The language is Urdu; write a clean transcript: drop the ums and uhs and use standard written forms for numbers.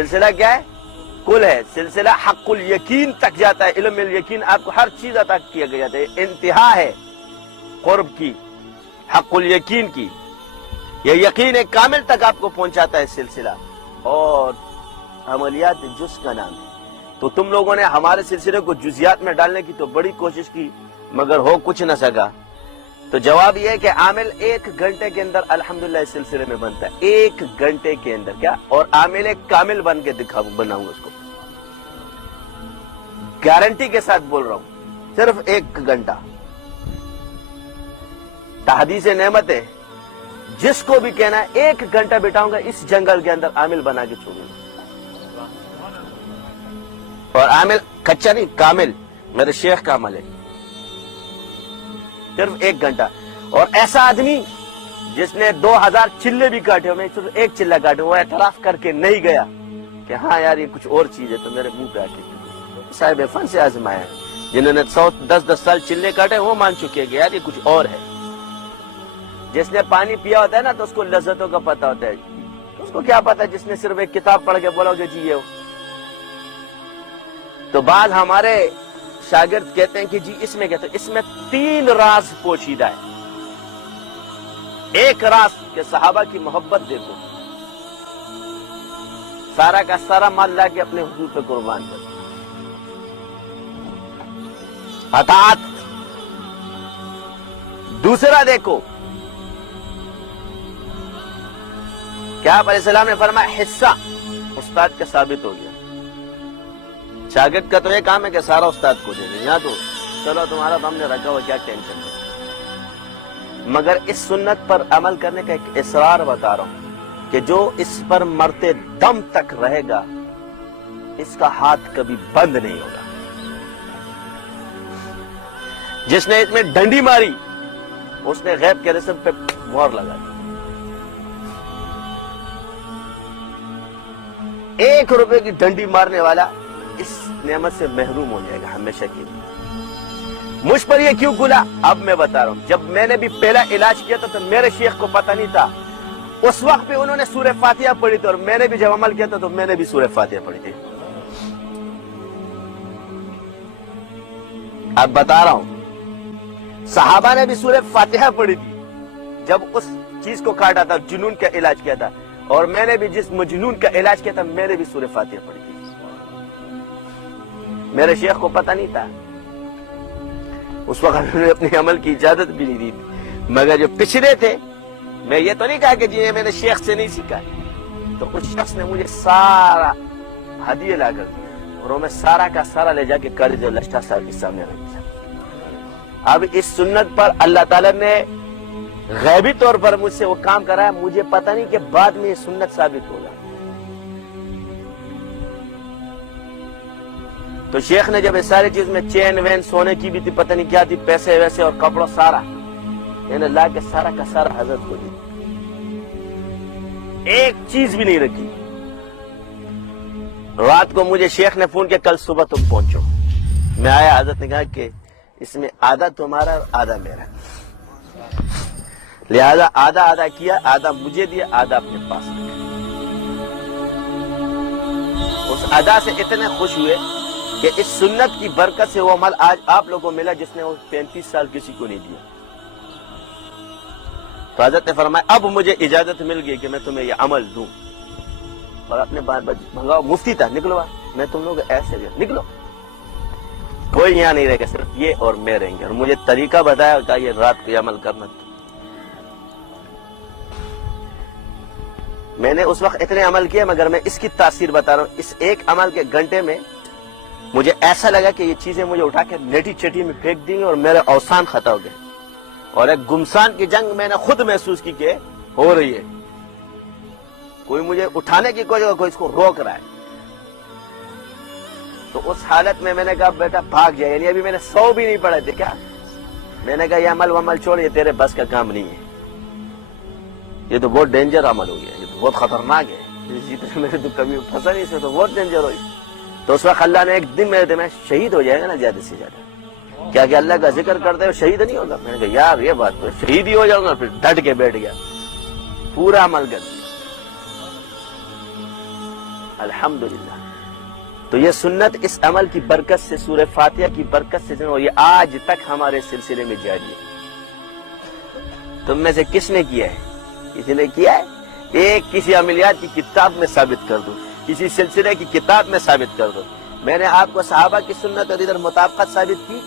سلسلہ کیا ہے؟ کل ہے. سلسلہ حق الیقین تک جاتا ہے. علم الیقین آپ کو ہر چیز عطا کیا گیا جاتا ہے. انتہا ہے قرب کی، حق الیقین کی. یہ یقین کامل تک آپ کو پہنچاتا ہے سلسلہ. اور عملیات جز کا نام ہے. تو تم لوگوں نے ہمارے سلسلے کو جزیات میں ڈالنے کی تو بڑی کوشش کی مگر ہو کچھ نہ سکا. تو جواب یہ ہے کہ عامل 1 گھنٹے کے اندر الحمدللہ اس سلسلے میں بنتا ہے. 1 گھنٹے کے اندر. کیا؟ اور عامل کامل بن کے بناؤں گا اس کو. گارنٹی کے ساتھ بول رہا ہوں. صرف 1 گھنٹہ. تحدیث نعمت ہے. جس کو بھی کہنا ہے 1 گھنٹہ بٹاؤں گا اس جنگل کے اندر عامل بنا کے چھوڑوں گا. اور عامل کچا نہیں، کامل. میرے شیخ کا عمل ہے. صرف 1 گھنٹہ. اور ایسا آدمی جس نے 2000 چلے بھی کاٹے، میں صرف 1 چلہ کاٹے، وہ اعتراف کر کے نہیں گیا کہ ہاں یار یہ کچھ اور چیز ہے، تو میرے منہ پہ آ کے صاحب فن سے آزمایا ہے. جنہوں نے 10 سال چلے کاٹے وہ مان چکے کہ یار یہ کچھ اور ہے. جس نے پانی پیا ہوتا ہے نا تو اس کو لذتوں کا پتہ ہوتا ہے. اس کو کیا پتا جس نے صرف ایک کتاب پڑھ کے بولا کہ جی یہ ہو. تو بعض ہمارے شاگرد کہتے ہیں کہ جی اس میں کہتے ہیں اس میں 3 راز پوشیدہ ہے. ایک راز کہ صحابہ کی محبت دیکھو، سارا کا سارا مال لا کے اپنے حضور پہ قربان کر. اطاعت. دوسرا دیکھو کیا آپ علیہ السلام نے فرمایا حصہ استاد کا ثابت ہو گیا. شاگرد کا تو یہ کام ہے کہ سارا استاد کو دے دیں. یہاں تو چلو تمہارا تو ہم نے رکھا ہوا، کیا ٹینشن ہے. مگر اس سنت پر عمل کرنے کا ایک اصرار بتا رہا ہوں کہ جو اس پر مرتے دم تک رہے گا اس کا ہاتھ کبھی بند نہیں ہوگا. جس نے اس میں ڈنڈی ماری اس نے غیب کے رسم پہ مہر لگا دی. 1 روپے کی ڈنڈی مارنے والا اس نعمت سے محروم ہو جائے گا ہمیشہ کے لیے. مجھ پر یہ کیوں گلا؟ اب میں بتا رہا ہوں. جب میں نے بھی پہلا علاج کیا تھا تو میرے شیخ کو پتہ نہیں تھا. اس وقت پہ انہوں نے سورہ فاتحہ پڑھی تھی اور میں نے بھی جب عمل کیا تھا تو میں نے بھی سورہ فاتحہ پڑھی تھی. اب بتا رہا ہوں صحابہ نے بھی سورہ فاتحہ پڑھی تھی جب اس چیز کو کاٹا تھا، جنون کا علاج کیا تھا. اور میں نے بھی جس مجنون کا علاج کیا تھا میں نے بھی سورہ فاتحہ پڑھی تھی. میرے شیخ کو پتہ نہیں تھا. اس وقت انہوں نے اپنے عمل کی اجازت بھی نہیں دی تھی. مگر جو پچھڑے تھے، میں یہ تو نہیں کہا کہ جی میں نے شیخ سے نہیں سیکھا، تو اس شخص نے مجھے سارا ہدیہ لا کر دیا اور میں سارا کا سارا لے جا کے قاضی لشٹا صاحب کے سامنے رکھ دیا. اب اس سنت پر اللہ تعالیٰ نے غیبی طور پر مجھ سے وہ کام کرایا. مجھے پتہ نہیں کہ بعد میں یہ سنت ثابت ہوگا. تو شیخ نے جب اس ساری چیز میں چین وین سونے کی بھی تھی، پتہ نہیں کیا تھی، پیسے ویسے اور کپڑا سارا لا کے سارا کا سارا حضرت کو دی. ایک چیز بھی نہیں رکھی. رات کو مجھے شیخ نے فون کیا کل صبح تم پہنچو. میں آیا. حضرت نے کہا کہ اس میں آدھا تمہارا اور آدھا میرا، لہذا آدھا کیا، آدھا مجھے دیا، آدھا اپنے پاس رکھا. اس ادا سے اتنے خوش ہوئے کہ اس سنت کی برکت سے وہ عمل آج آپ لوگوں کو ملا جس نے وہ 35 سال کسی کو نہیں دیا. تو حضرت نے فرمایا اب مجھے اجازت مل گئی کہ میں تمہیں یہ عمل دوں. اور اپنے بھگاؤ مفتی تھا، نکلو میں تم لوگ ایسے نکلو، کوئی یہاں نہیں رہے گا، صرف یہ اور میں رہیں گے. اور مجھے طریقہ بتایا کہ یہ رات کو یہ عمل کرنا. میں نے اس وقت اتنے عمل کیا مگر میں اس کی تاثیر بتا رہا ہوں. اس ایک عمل کے گھنٹے میں مجھے ایسا لگا کہ یہ چیزیں مجھے اٹھا کے نیٹی چٹی میں پھینک دیں گے اور میرے اوسان ختم ہو گئے. اور ایک گمسان کی جنگ میں نے خود محسوس کی کہ ہو رہی ہے. کوئی مجھے اٹھانے کی کوئی اس کو روک رہا ہے. تو اس حالت میں نے کہا بیٹا بھاگ جائے. یعنی ابھی میں نے 100 بھی نہیں پڑھے تھے. کیا میں نے کہا یہ عمل ومل چھوڑ، یہ تیرے بس کا کام نہیں ہے. یہ تو بہت ڈینجر عمل ہو گیا، یہ تو بہت خطرناک ہے. میرے تو کبھی پھنسا نہیں، اس میں تو بہت ڈینجر ہوئی. تو اس وقت اللہ نے ایک دن میرے دل میں شہید ہو جائے گا نا زیادہ سے زیادہ، کیا کہ اللہ کا ذکر کرتے ہوئے شہید نہیں ہوگا. میں نے کہا یار یہ بات تو شہید ہی ہو جاؤں گا. پھر ڈٹ کے بیٹھ گیا، پورا عمل کر دیا. الحمدللہ. تو یہ سنت اس عمل کی برکت سے، سورہ فاتحہ کی برکت سے، اور یہ آج تک ہمارے سلسلے میں جاری ہے. تم میں سے کس نے کیا ہے؟ کسی نے کیا ہے؟ ایک کسی عملیات کی کتاب میں ثابت کر دو، کسی سلسلے کی کتاب میں ثابت کر دو. میں نے آپ کو صحابہ کی سنت اور ادھر مطابقت ثابت کی.